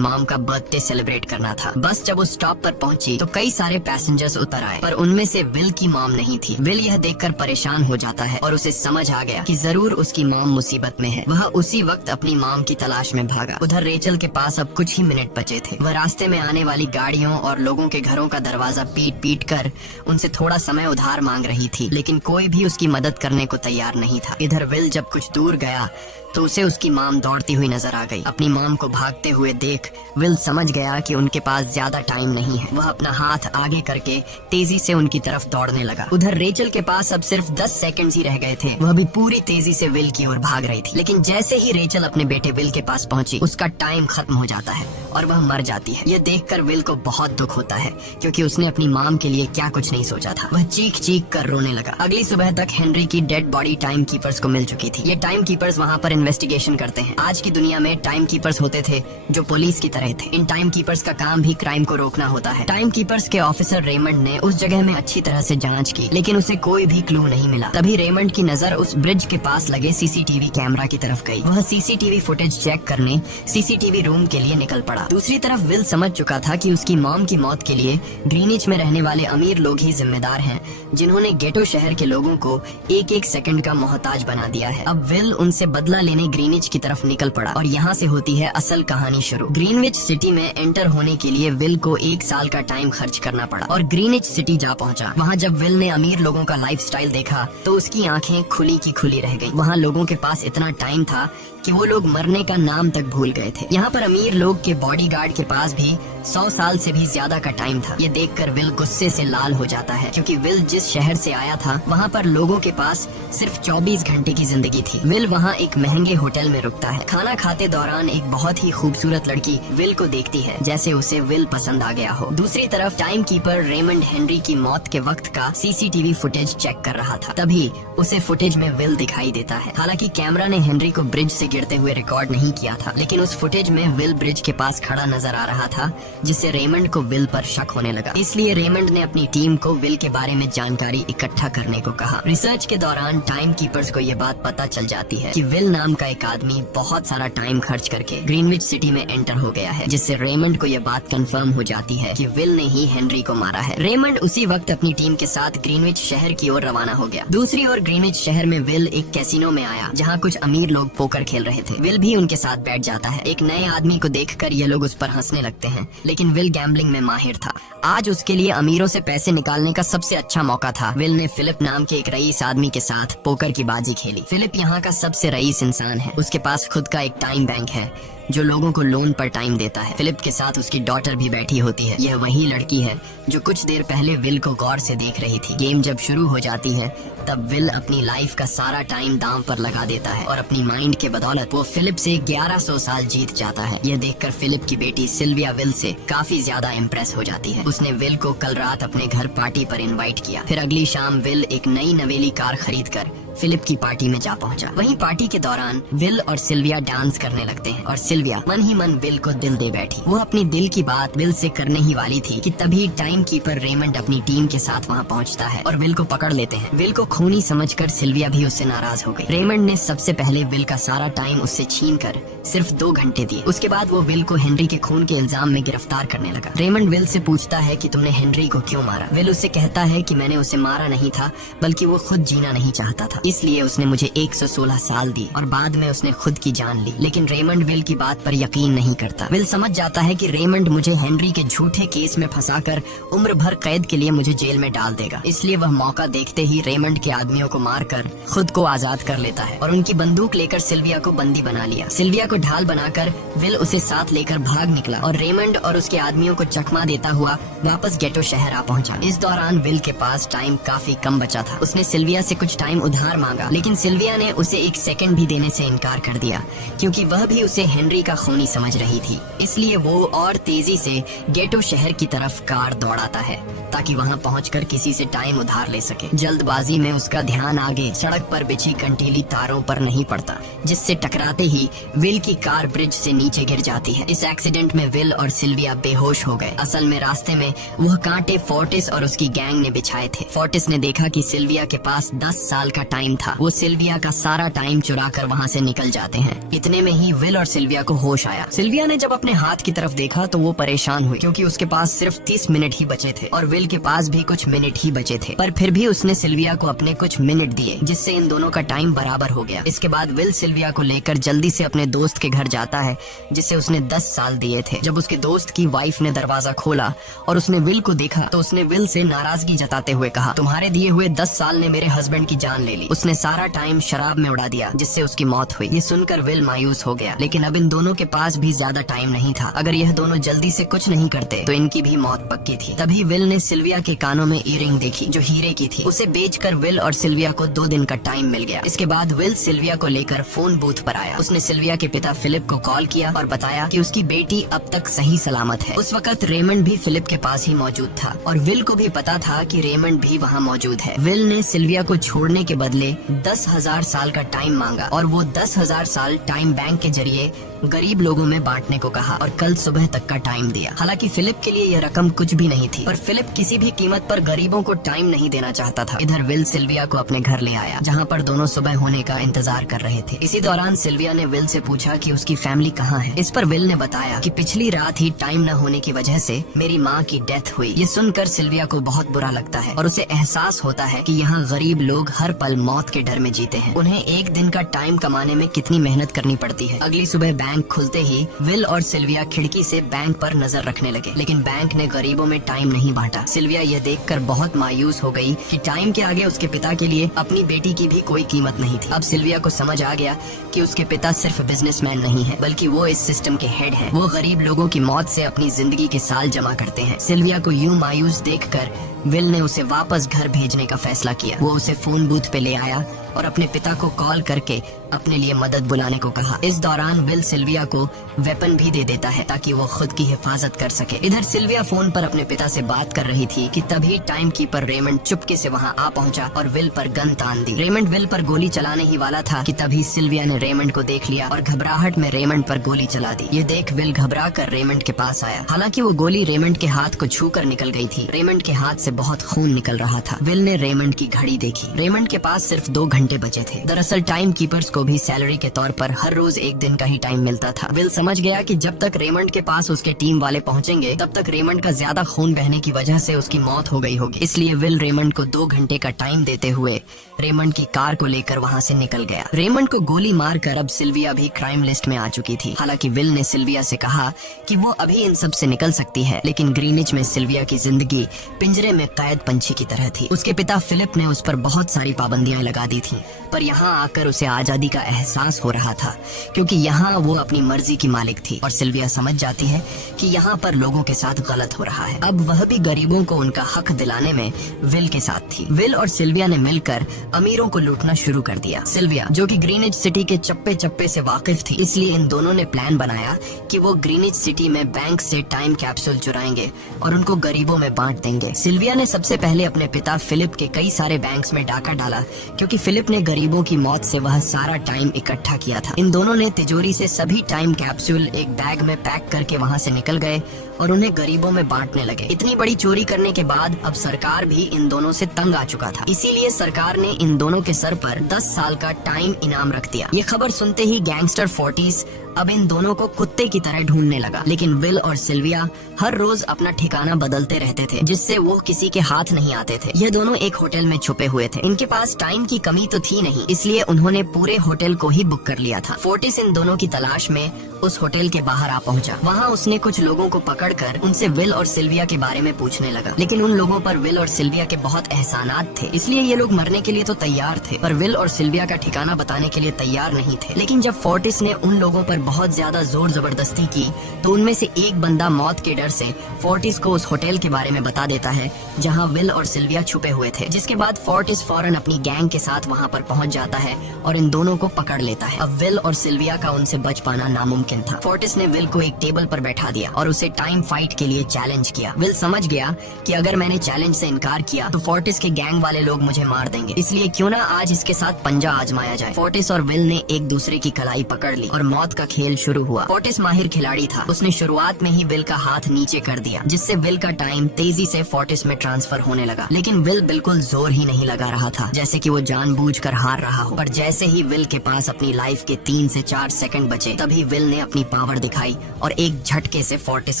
Mom का birthday celebrate करना था। बस जब वो स्टॉप पर पहुंची तो कई सारे पैसेंजर्स उतर आए, पर उनमें से विल की मॉम नहीं थी। विल यह देखकर परेशान हो जाता है और उसे समझ आ गया कि जरूर उसकी मॉम मुसीबत में है। वह उसी वक्त अपनी मॉम की तलाश में भागा। उधर रेचल के पास अब कुछ ही मिनट बचे थे। वह रास्ते में आने वाली गाड़ियों और लोगों के घरों का दरवाजा पीट पीट कर उनसे थोड़ा समय उधार मांग रही थी, लेकिन कोई भी उसकी मदद करने को तैयार नहीं था। इधर विल जब कुछ दूर गया तो उसे उसकी मॉम दौड़ती हुई नजर आ गई। अपनी मॉम को भागते हुए देख विल समझ गया कि उनके पास ज्यादा टाइम नहीं है। वह अपना हाथ आगे करके तेजी से उनकी तरफ दौड़ने लगा। उधर रेचल के पास अब सिर्फ 10 सेकंड्स ही रह गए थे। वह भी पूरी तेजी से विल की ओर भाग रही थी, लेकिन जैसे ही रेचल अपने बेटे विल के पास पहुंची, उसका टाइम खत्म हो जाता है और वह मर जाती है। यह देखकर विल को बहुत दुख होता है, क्योंकि उसने अपनी मॉम के लिए क्या कुछ नहीं सोचा था। वह चीख चीख कर रोने लगा। अगली सुबह तक हेनरी की डेड बॉडी टाइम कीपर्स को मिल चुकी थी। ये टाइम कीपर्स वहाँ पर इन्वेस्टिगेशन करते हैं। आज की दुनिया में टाइम कीपर्स होते थे जो पुलिस की तरह थे। इन टाइम कीपर्स का काम भी क्राइम को रोकना होता है। टाइम कीपर्स के ऑफिसर रेमंड ने उस जगह में अच्छी तरह से जांच की, लेकिन उसे कोई भी क्लू नहीं मिला। तभी रेमंड की नजर उस ब्रिज के पास लगे सीसीटीवी कैमरा की तरफ गई। वह सीसीटीवी फुटेज चेक करने सीसीटीवी रूम के लिए निकल पड़ा। दूसरी तरफ विल समझ चुका था कि उसकी मॉम की मौत के लिए ग्रीनिच में रहने वाले अमीर लोग ही जिम्मेदार हैं, जिन्होंने गेटो शहर के लोगों को एक एक सेकंड का मोहताज बना दिया है। अब विल उनसे बदला लेने ग्रीनिच की तरफ निकल पड़ा और यहाँ से होती है असल कहानी शुरू। ग्रीनविच सिटी में एंटर होने के लिए विल को 1 साल का टाइम खर्च करना पड़ा और ग्रीनिच सिटी जा पहुँचा। वहाँ जब विल ने अमीर लोगों का लाइफस्टाइल देखा तो उसकी आंखें खुली की खुली रह गई। वहाँ लोगों के पास इतना टाइम था कि वो लोग मरने का नाम तक भूल गए थे। यहाँ पर अमीर लोग के बॉडीगार्ड के पास भी 100 साल से भी ज्यादा का टाइम था। ये देखकर विल गुस्से से लाल हो जाता है, क्योंकि विल जिस शहर से आया था वहाँ पर लोगों के पास सिर्फ 24 घंटे की जिंदगी थी। विल वहाँ एक महंगे होटल में रुकता है। खाना खाते दौरान एक बहुत ही खूबसूरत लड़की विल को देखती है, जैसे उसे विल पसंद आ गया हो। दूसरी तरफ टाइम कीपर रेमंड हेनरी की मौत के वक्त का सीसीटीवी फुटेज चेक कर रहा था। तभी उसे फुटेज में विल दिखाई देता है। हालांकि कैमरा ने हेनरी को ब्रिज से गिरते हुए रिकॉर्ड नहीं किया था, लेकिन उस फुटेज में विल ब्रिज के पास खड़ा नजर आ रहा था, जिससे रेमंड को विल पर शक होने लगा। इसलिए रेमंड ने अपनी टीम को विल के बारे में जानकारी इकट्ठा करने को कहा। रिसर्च के दौरान टाइम कीपर्स को ये बात पता चल जाती है कि विल नाम का एक आदमी बहुत सारा टाइम खर्च करके ग्रीनविच सिटी में एंटर हो गया है, जिससे रेमंड को ये बात कंफर्म हो जाती है कि विल ने ही हेनरी को मारा है। रेमंड उसी वक्त अपनी टीम के साथ ग्रीनविच शहर की ओर रवाना हो गया। दूसरी ओर ग्रीनविच शहर में विल एक कैसीनो में आया, जहाँ कुछ अमीर लोग पोकर खेल रहे थे। विल भी उनके साथ बैठ जाता है। एक नए आदमी को देखकर ये लोग उस पर हंसने लगते हैं, लेकिन विल गैम्बलिंग में माहिर था। आज उसके लिए अमीरों से पैसे निकालने का सबसे अच्छा मौका था। विल ने फिलिप नाम के एक रईस आदमी के साथ पोकर की बाजी खेली। फिलिप यहाँ का सबसे रईस इंसान है। उसके पास खुद का एक टाइम बैंक है जो लोगों को लोन पर टाइम देता है। फिलिप के साथ उसकी डॉटर भी बैठी होती है। यह वही लड़की है जो कुछ देर पहले विल को गौर से देख रही थी। गेम जब शुरू हो जाती है तब विल अपनी लाइफ का सारा टाइम दांव पर लगा देता है और अपनी माइंड के बदौलत वो फिलिप से 1100 साल जीत जाता है। यह देखकर फिलिप की बेटी सिल्विया विल से काफी ज्यादा इम्प्रेस हो जाती है। उसने विल को कल रात अपने घर पार्टी पर इनवाइट किया। फिर अगली शाम विल एक नई नवेली कार खरीदकर फिलिप की पार्टी में जा पहुंचा। वहीं पार्टी के दौरान विल और सिल्विया डांस करने लगते हैं और सिल्विया मन ही मन विल को दिल दे बैठी। वो अपनी दिल की बात विल से करने ही वाली थी कि तभी टाइम कीपर रेमंड अपनी टीम के साथ वहाँ पहुँचता है और विल को पकड़ लेते हैं। विल को खूनी समझकर सिल्विया भी उससे नाराज हो गई। रेमंड ने सबसे पहले विल का सारा टाइम उससे छीनकर सिर्फ 2 घंटे दिए। उसके बाद वो विल को हेनरी के खून के इल्जाम में गिरफ्तार करने लगा। रेमंड विल से पूछता है कि तुमने हेनरी को क्यों मारा। विल उससे कहता है कि मैंने उसे मारा नहीं था, बल्कि वो खुद जीना नहीं चाहता था, इसलिए उसने मुझे 116 साल दी और बाद में उसने खुद की जान ली। लेकिन रेमंड विल की बात पर यकीन नहीं करता। विल समझ जाता है कि रेमंड मुझे हेनरी के झूठे केस में फंसाकर उम्र भर कैद के लिए मुझे जेल में डाल देगा, इसलिए वह मौका देखते ही रेमंड के आदमियों को मारकर खुद को आजाद कर लेता है और उनकी बंदूक लेकर सिल्विया को बंदी बना लिया। सिल्विया को ढाल बनाकर विल उसे साथ लेकर भाग निकला और रेमंड और उसके आदमियों को चकमा देता हुआ वापस गेटो शहर आ पहुंचा। इस दौरान विल के पास टाइम काफी कम बचा था। उसने सिल्विया से कुछ टाइम उधार मांगा, लेकिन सिल्विया ने उसे 1 सेकंड भी देने से इनकार कर दिया, क्योंकि वह भी उसे हेनरी का खूनी समझ रही थी। इसलिए वो और तेजी से गेटो शहर की तरफ कार दौड़ाता है ताकि वहां पहुंचकर किसी से टाइम उधार ले सके। जल्दबाजी में उसका ध्यान आगे सड़क पर बिछी कंटीली तारों पर नहीं पड़ता, जिससे टकराते ही विल की कार ब्रिज से नीचे गिर जाती है। इस एक्सीडेंट में विल और सिल्विया बेहोश हो गए। असल में रास्ते में वह कांटे फोर्टिस और उसकी गैंग ने बिछाए थे। फोर्टिस ने देखा कि सिल्विया के पास 10 साल का टाइम टाइम था। वो सिल्विया का सारा टाइम चुरा कर वहाँ से निकल जाते हैं। इतने में ही विल और सिल्विया को होश आया। सिल्विया ने जब अपने हाथ की तरफ देखा तो वो परेशान हुई, क्योंकि उसके पास सिर्फ 30 मिनट ही बचे थे और विल के पास भी कुछ मिनट ही बचे थे। पर फिर भी उसने सिल्विया को अपने कुछ मिनट दिए, जिससे इन दोनों का टाइम बराबर हो गया। इसके बाद विल सिल्विया को लेकर जल्दी से अपने दोस्त के घर जाता है, जिसे उसने 10 साल दिए थे। जब उसके दोस्त की वाइफ ने दरवाजा खोला और उसने विल को देखा तो उसने विल से नाराजगी जताते हुए कहा, तुम्हारे दिए हुए 10 साल ने मेरे हस्बैंड की जान ले ली। उसने सारा टाइम शराब में उड़ा दिया, जिससे उसकी मौत हुई। ये सुनकर विल मायूस हो गया, लेकिन अब इन दोनों के पास भी ज्यादा टाइम नहीं था। अगर यह दोनों जल्दी से कुछ नहीं करते तो इनकी भी मौत पक्की थी। तभी विल ने सिल्विया के कानों में ईयरिंग देखी, जो हीरे की थी। उसे बेचकर विल और सिल्विया को 2 दिन का टाइम मिल गया। इसके बाद विल सिल्विया को लेकर फोन बूथ पर आया। उसने सिल्विया के पिता फिलिप को कॉल किया और बताया कि उसकी बेटी अब तक सही सलामत है। उस वक्त रेमंड भी फिलिप के पास ही मौजूद था और विल को भी पता था कि रेमंड भी वहाँ मौजूद है। विल ने सिल्विया को छोड़ने के बदले 10,000 साल का टाइम मांगा और वो 10,000 साल टाइम बैंक के जरिए गरीब लोगों में बांटने को कहा और कल सुबह तक का टाइम दिया। हालांकि फिलिप के लिए यह रकम कुछ भी नहीं थी, पर फिलिप किसी भी कीमत पर गरीबों को टाइम नहीं देना चाहता था। इधर विल सिल्विया को अपने घर ले आया, जहाँ पर दोनों सुबह होने का इंतजार कर रहे थे। इसी दौरान सिल्विया ने विल से पूछा कि उसकी फैमिली कहाँ है। इस पर विल ने बताया कि पिछली रात ही टाइम न होने की वजह से मेरी माँ की डेथ हुई। ये सुनकर सिल्विया को बहुत बुरा लगता है और उसे एहसास होता है कि यहाँ गरीब लोग हर पल मौत के डर में जीते हैं। उन्हें एक दिन का टाइम कमाने में कितनी मेहनत करनी पड़ती है। अगली सुबह बैंक खुलते ही विल और सिल्विया खिड़की से बैंक पर नजर रखने लगे, लेकिन बैंक ने गरीबों में टाइम नहीं बांटा। सिल्विया यह देखकर बहुत मायूस हो गई कि टाइम के आगे उसके पिता के लिए अपनी बेटी की भी कोई कीमत नहीं थी। अब सिल्विया को समझ आ गया कि उसके पिता सिर्फ बिजनेसमैन नहीं है, बल्कि वो इस सिस्टम के हेड हैं। वो गरीब लोगों की मौत से अपनी जिंदगी के साल जमा करते हैं। सिल्विया को यूं मायूस देखकर विल ने उसे वापस घर भेजने का फैसला किया। वो उसे फोन बूथ पे ले आया और अपने पिता को कॉल करके अपने लिए मदद बुलाने को कहा। इस दौरान विल सिल्विया को वेपन भी दे देता है ताकि वो खुद की हिफाजत कर सके। इधर सिल्विया फोन पर अपने पिता से बात कर रही थी कि तभी टाइम कीपर रेमंड चुपके से वहाँ आ पहुँचा और विल पर गन तान दी। रेमंड विल पर गोली चलाने ही वाला था कि तभी सिल्विया ने रेमंड को देख लिया और घबराहट में रेमंड पर गोली चला दी। ये देख विल घबरा कर रेमंड के पास आया। हालांकि वो गोली रेमंड के हाथ को छू कर निकल गई थी। रेमंड के हाथ से बहुत खून निकल रहा था। विल ने रेमंड की घड़ी देखी। रेमंड के पास सिर्फ 2 घंटे बचे थे। दरअसल टाइम कीपर्स को भी सैलरी के तौर पर हर रोज 1 दिन का ही टाइम मिलता था। विल समझ गया कि जब तक रेमंड के पास उसके टीम वाले पहुंचेंगे तब तक रेमंड का ज्यादा खून बहने की वजह से उसकी मौत हो गई होगी। इसलिए विल रेमंड को 2 घंटे का टाइम देते हुए रेमंड की कार को लेकर वहाँ से निकल गया। रेमंड को गोली मारकर अब सिल्विया भी क्राइम लिस्ट में आ चुकी थी। हालांकि विल ने सिल्विया से कहा कि वो अभी इन सब से निकल सकती है, लेकिन ग्रीनिच में सिल्विया की जिंदगी पिंजरे में कैद पंछी की तरह थी। उसके पिता फिलिप ने उस पर बहुत सारी पाबंदियां लगा दी थी, पर यहाँ आकर उसे आजादी का एहसास हो रहा था, क्योंकि यहाँ वो अपनी मर्जी की मालिक थी और सिल्विया समझ जाती है कि यहाँ पर लोगों के साथ गलत हो रहा है। अब वह भी गरीबों को उनका हक दिलाने में विल के साथ थी। विल और सिल्विया ने मिलकर अमीरों को लूटना शुरू कर दिया। सिल्विया, जो कि ग्रीनिच सिटी के चप्पे चप्पे से वाकिफ थी, इसलिए इन दोनों ने प्लान बनाया कि वो ग्रीनिच सिटी में बैंक से टाइम कैप्सूल चुराएंगे और उनको गरीबों में बांट देंगे। सिल्विया ने सबसे पहले अपने पिता फिलिप के कई सारे बैंक्स में डाका डाला, क्योंकि फिलिप ने गरीबों की मौत से वह सारा टाइम इकट्ठा किया था। इन दोनों ने तिजोरी से सभी टाइम कैप्सूल एक बैग में पैक करके वहाँ से निकल गए और उन्हें गरीबों में बांटने लगे। इतनी बड़ी चोरी करने के बाद अब सरकार भी इन दोनों से तंग आ चुका था, इसीलिए सरकार ने इन दोनों के सर पर 10 साल का टाइम इनाम रख दिया। ये खबर सुनते ही गैंगस्टर 40s अब इन दोनों को कुत्ते की तरह ढूंढने लगा। लेकिन विल और सिल्विया हर रोज अपना ठिकाना बदलते रहते थे, जिससे वो किसी के हाथ नहीं आते थे। ये दोनों एक होटल में छुपे हुए थे। इनके पास टाइम की कमी तो थी नहीं, इसलिए उन्होंने पूरे होटल को ही बुक कर लिया था। 40s इन दोनों की तलाश में उस होटल के बाहर आ पहुंचा। वहाँ उसने कुछ लोगों को पकड़कर उनसे विल और सिल्विया के बारे में पूछने लगा, लेकिन उन लोगों पर विल और सिल्विया के बहुत एहसानात थे, इसलिए ये लोग मरने के लिए तो तैयार थे, पर विल और सिल्विया का ठिकाना बताने के लिए तैयार नहीं थे। लेकिन जब 40s ने उन लोगों पर बहुत ज्यादा जोर जबरदस्ती की, तो उनमें से एक बंदा मौत के डर से 40s को उस होटल के बारे में बता देता है जहाँ विल और सिल्विया छुपे हुए थे। जिसके बाद 40s फौरन अपनी गैंग के साथ वहाँ पर पहुँच जाता है और इन दोनों को पकड़ लेता है। अब विल और सिल्विया का उनसे बच पाना नामुमकिन था। 40s ने विल को एक टेबल पर बैठा दिया और उसे टाइम फाइट के लिए चैलेंज किया। विल समझ गया कि अगर मैंने चैलेंज से इनकार किया तो 40s के गैंग वाले लोग मुझे मार देंगे, इसलिए क्यों ना आज इसके साथ पंजा आजमाया जाए। 40s और विल ने एक दूसरे की कलाई पकड़ ली और मौत का खेल शुरू हुआ। फोर्टिस माहिर खिलाड़ी था, उसने शुरुआत में ही विल का हाथ नीचे कर दिया, जिससे विल का टाइम तेजी से फोर्टिस में ट्रांसफर होने लगा। लेकिन विल बिल्कुल जोर ही नहीं लगा रहा था, जैसे कि वो जानबूझकर हार रहा हो। पर जैसे ही विल के पास अपनी लाइफ के 3 से 4 सेकंड बचे, तभी विल ने अपनी पावर दिखाई और एक झटके से फोर्टिस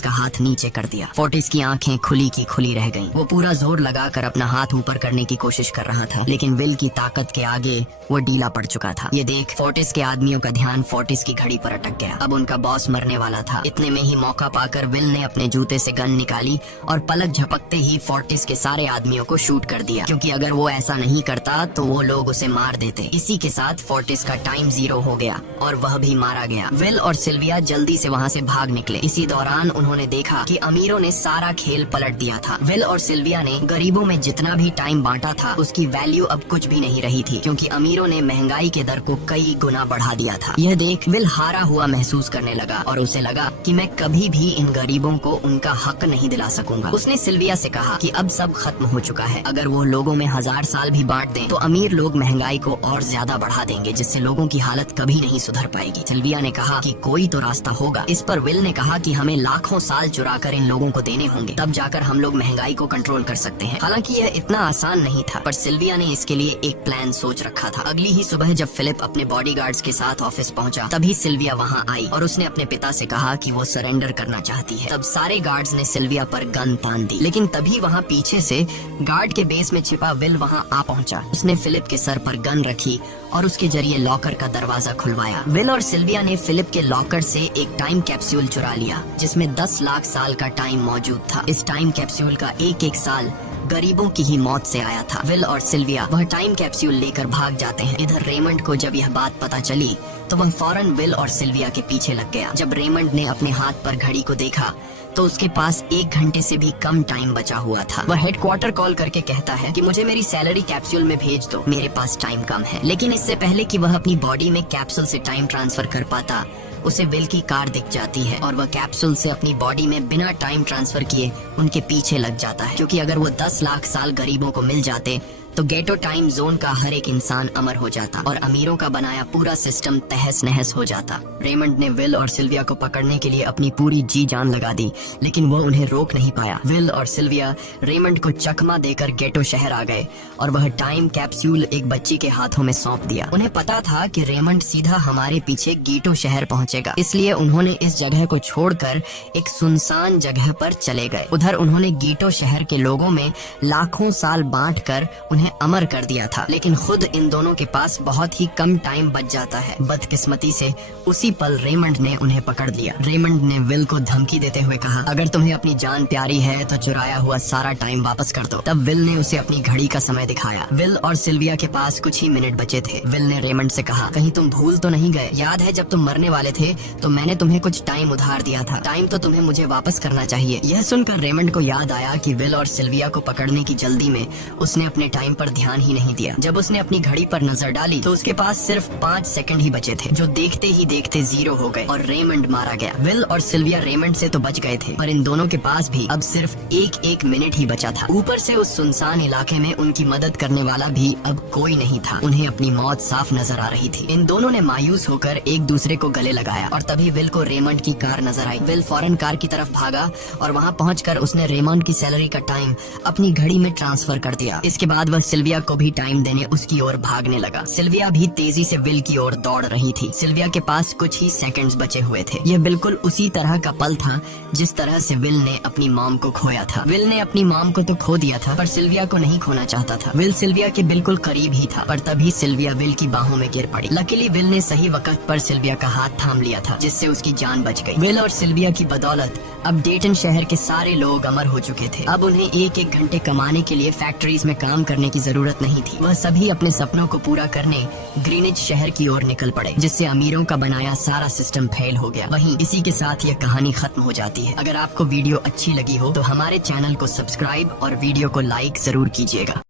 का हाथ नीचे कर दिया। फोर्टिस की आंखें खुली की खुली रह गईं। वो पूरा जोर लगाकर अपना हाथ ऊपर करने की कोशिश कर रहा था, लेकिन विल की ताकत के आगे वो ढीला पड़ चुका था। ये देख फोर्टिस के आदमियों का ध्यान फोर्टिस की घड़ी पर अटक गया। अब उनका बॉस मरने वाला था। इतने में ही मौका पाकर विल ने अपने जूते से गन निकाली और पलक झपकते ही फोर्टिस के सारे आदमियों को शूट कर दिया, क्योंकि अगर वो ऐसा नहीं करता तो वो लोग उसे मार देते। इसी के साथ फोर्टिस का टाइम 0 हो गया और वह भी मारा गया। विल और सिल्विया जल्दी से वहाँ से भाग निकले। इसी दौरान उन्होंने देखा कि अमीरों ने सारा खेल पलट दिया था। विल और सिल्विया ने गरीबों में जितना भी टाइम बांटा था उसकी वैल्यू अब कुछ भी नहीं रही थी, क्योंकि अमीरों ने महंगाई के दर को कई गुना बढ़ा दिया था। यह देख विल हारा हुआ महसूस करने लगा और उसे लगा कि मैं कभी भी इन गरीबों को उनका हक नहीं दिला सकूंगा। उसने सिल्विया से कहा कि अब सब खत्म हो चुका है। अगर वो लोगों में 1000 साल भी बांट दें तो अमीर लोग महंगाई को और ज्यादा बढ़ा देंगे, जिससे लोगों की हालत कभी नहीं सुधर पाएगी। सिल्विया ने कहा कि कोई तो रास्ता होगा। इस पर विल ने कहा कि हमें लाखों साल चुरा कर इन लोगों को देने होंगे, तब जाकर हम लोग महंगाई को कंट्रोल कर सकते हैं। हालांकि यह इतना आसान नहीं था, पर सिल्विया ने इसके लिए एक प्लान सोच रखा था। अगली ही सुबह जब फिलिप अपने बॉडीगार्ड्स के साथ ऑफिस पहुंचा, तभी सिल्विया वहां आई और उसने अपने पिता से कहा कि वो सरेंडर करना चाहती है। तब सारे गार्ड्स ने सिल्विया पर गन तान दी, लेकिन तभी वहां पीछे से गार्ड के बेस में छिपा विल वहां आ पहुंचा। उसने फिलिप के सर पर गन रखी और उसके जरिए लॉकर का दरवाजा खुलवाया। विल और सिल्विया ने फिलिप के लॉकर से एक टाइम कैप्सूल चुरा लिया, जिसमें 10 लाख साल का टाइम मौजूद था। इस टाइम कैप्सूल का एक साल गरीबों की ही मौत से आया था। विल और सिल्विया वह टाइम कैप्सूल लेकर भाग जाते हैं। इधर रेमंड को जब यह बात पता चली तो वह फौरन विल और सिल्विया के पीछे लग गया। जब रेमंड ने अपने हाथ पर घड़ी को देखा तो उसके पास 1 घंटे से भी कम टाइम बचा हुआ था। वह हेडक्वार्टर कॉल करके कहता है कि मुझे मेरी सैलरी कैप्सूल में भेज दो, मेरे पास टाइम कम है। लेकिन इससे पहले कि वह अपनी बॉडी में कैप्सूल से टाइम ट्रांसफर कर पाता, उसे विल की कार दिख जाती है और वह कैप्सूल से अपनी बॉडी में बिना टाइम ट्रांसफर किए उनके पीछे लग जाता है, क्योंकि अगर वो 10 लाख साल गरीबों को मिल जाते तो गेटो टाइम जोन का हर एक इंसान अमर हो जाता और अमीरों का बनाया पूरा सिस्टम तहस नहस हो जाता। रेमंड ने विल और सिल्विया को पकड़ने के लिए अपनी पूरी जी जान लगा दी, लेकिन वो उन्हें रोक नहीं पाया। विल और सिल्विया रेमंड को चकमा देकर गेटो शहर आ गए और वह टाइम कैप्सूल एक बच्ची के हाथों में सौंप दिया। उन्हें पता था कि रेमंड सीधा हमारे पीछे गेटो शहर पहुंचेगा, इसलिए उन्होंने इस जगह को छोड़कर एक सुनसान जगह पर चले गए। उधर उन्होंने गेटो शहर के लोगों में लाखों साल बांटकर उन्हें अमर कर दिया था, लेकिन खुद इन दोनों के पास बहुत ही कम टाइम बच जाता है। बदकिस्मती से उसी पल रेमंड ने उन्हें पकड़ लिया। रेमंड ने विल को धमकी देते हुए कहा, अगर तुम्हें अपनी जान प्यारी है तो चुराया हुआ सारा टाइम वापस कर दो। तब विल ने उसे अपनी घड़ी का समय दिखाया। विल और सिल्विया के पास कुछ ही मिनट बचे थे। विल ने रेमंड से कहा, कहीं तुम भूल तो नहीं गए? याद है जब तुम मरने वाले थे तो मैंने तुम्हें कुछ टाइम उधार दिया था, टाइम तो तुम्हें मुझे वापस करना चाहिए। यह सुनकर रेमंड को याद आया कि विल और सिल्विया को पकड़ने की जल्दी में उसने अपने टाइम पर ध्यान ही नहीं दिया। जब उसने अपनी घड़ी पर नजर डाली तो उसके पास सिर्फ 5 सेकंड ही बचे थे, जो देखते ही देखते 0 हो गए और रेमंड मारा गया। विल और सिल्विया रेमंड से तो बच गए थे, पर इन दोनों के पास भी अब सिर्फ एक मिनट ही बचा था। ऊपर से उस सुनसान इलाके में उनकी मदद करने वाला भी अब कोई नहीं था। उन्हें अपनी मौत साफ नजर आ रही थी। इन दोनों ने मायूस होकर एक दूसरे को गले लगाया और तभी विल को रेमंड की कार नजर आई। विल फौरन कार की तरफ भागा और वहाँ पहुंचकर उसने रेमंड की सैलरी का टाइम अपनी घड़ी में ट्रांसफर कर दिया। इसके बाद वह सिल्विया को भी टाइम देने उसकी ओर भागने लगा। सिल्विया भी तेजी से विल की ओर दौड़ रही थी। सिल्विया के पास कुछ ही सेकंड्स बचे हुए थे। यह बिल्कुल उसी तरह का पल था जिस तरह से विल ने अपनी मॉम को खोया था। विल ने अपनी मॉम को तो खो दिया था, पर सिल्विया को नहीं खोना चाहता था। विल सिल्विया के बिल्कुल करीब ही था, पर तभी सिल्विया विल की बाहों में गिर पड़ी। लकीली विल ने सही वक्त पर सिल्विया का हाथ थाम लिया था, जिससे उसकी जान बच गई। विल और सिल्विया की बदौलत अब डेटन शहर के सारे लोग अमर हो चुके थे। अब उन्हें एक घंटे कमाने के लिए फैक्ट्रीज में काम करने की जरूरत नहीं थी। वह सभी अपने सपनों को पूरा करने ग्रीनिच शहर की ओर निकल पड़े, जिससे अमीरों का बनाया सारा सिस्टम फेल हो गया। वहीं इसी के साथ यह कहानी खत्म हो जाती है। अगर आपको वीडियो अच्छी लगी हो तो हमारे चैनल को सब्सक्राइब और वीडियो को लाइक जरूर कीजिएगा।